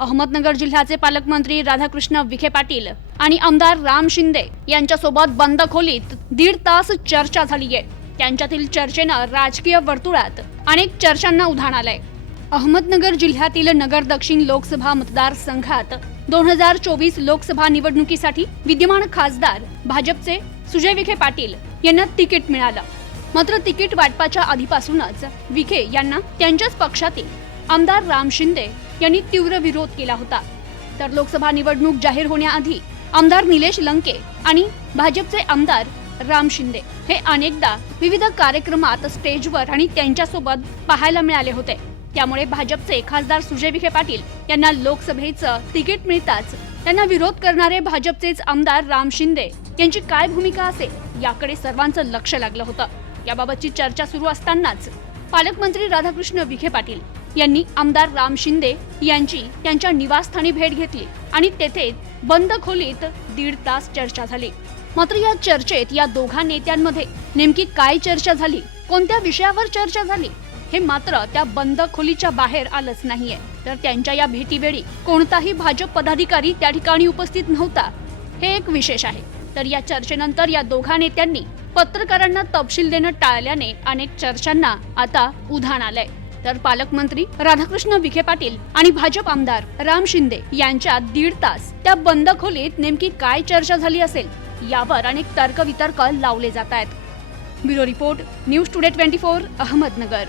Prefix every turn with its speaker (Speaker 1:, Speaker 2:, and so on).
Speaker 1: अहमदनगर जिल्ह्याचे पालकमंत्री राधाकृष्ण विखे पाटील आणि आमदार राम शिंदे यांच्यासोबत बंद खोलीत दीड तास चर्चा झाली आहे. त्यांच्यातील चर्चेनं राजकीय वर्तुळात अनेक चर्चांना उधाण आलंय. अहमदनगर जिल्ह्यातील नगर दक्षिण लोकसभा मतदारसंघात दोन हजार चोवीस लोकसभा निवडणुकीसाठी विद्यमान खासदार भाजपचे सुजय विखे पाटील यांना तिकीट मिळालं. मात्र तिकीट वाटपाच्या आधीपासूनच विखे यांना त्यांच्याच पक्षातील आमदार राम शिंदे यांनी तीव्र विरोध केला होता. तर लोकसभा निवडणूक जाहीर होण्याआधी आमदार निलेश लंके आणि भाजपचे आमदार राम शिंदे हे अनेकदा विविध कार्यक्रमात स्टेजवर आणि त्यांच्यासोबत पाहायला मिळाले होते. त्यामुळे भाजपचे खासदार सुजय विखे पाटील यांना लोकसभेचं तिकीट मिळताच त्यांना विरोध करणारे भाजपचेच आमदार राम शिंदे यांची काय भूमिका असेल याकडे सर्वांचं लक्ष लागलं होतं. याबाबतची चर्चा सुरू असतानाच पालकमंत्री राधाकृष्ण विखे पाटील यांनी आमदार राम शिंदे यांची त्यांच्या निवासस्थानी भेट घेतली आणि तेथे बंद खोलीत दीड तास चर्चा झाली. मात्र या चर्चेत या दोघा नेत्यांमध्ये नेमकी काय चर्चा झाली कोणत्या विषयावर चर्चा झाली हे मात्र त्या बंद खोलीच्या बाहेर आलंच नाहीये. तर त्यांच्या या भेटीवेळी कोणताही भाजप पदाधिकारी त्या ठिकाणी उपस्थित नव्हता हे एक विशेष आहे. तर या चर्चेनंतर या दोघा नेत्यांनी पत्रकारांना तपशील देणं टाळल्याने अनेक चर्चांना आता उधाण आलंय. तर पालकमंत्री राधाकृष्ण विखे पाटील आणि भाजप आमदार राम शिंदे यांच्यात दीड तास त्या बंद खोलीत नेमकी काय चर्चा झाली असेल यावर अनेक तर्कवितर्क लावले जात आहेत. Bureau report news today twenty four Ahmednagar.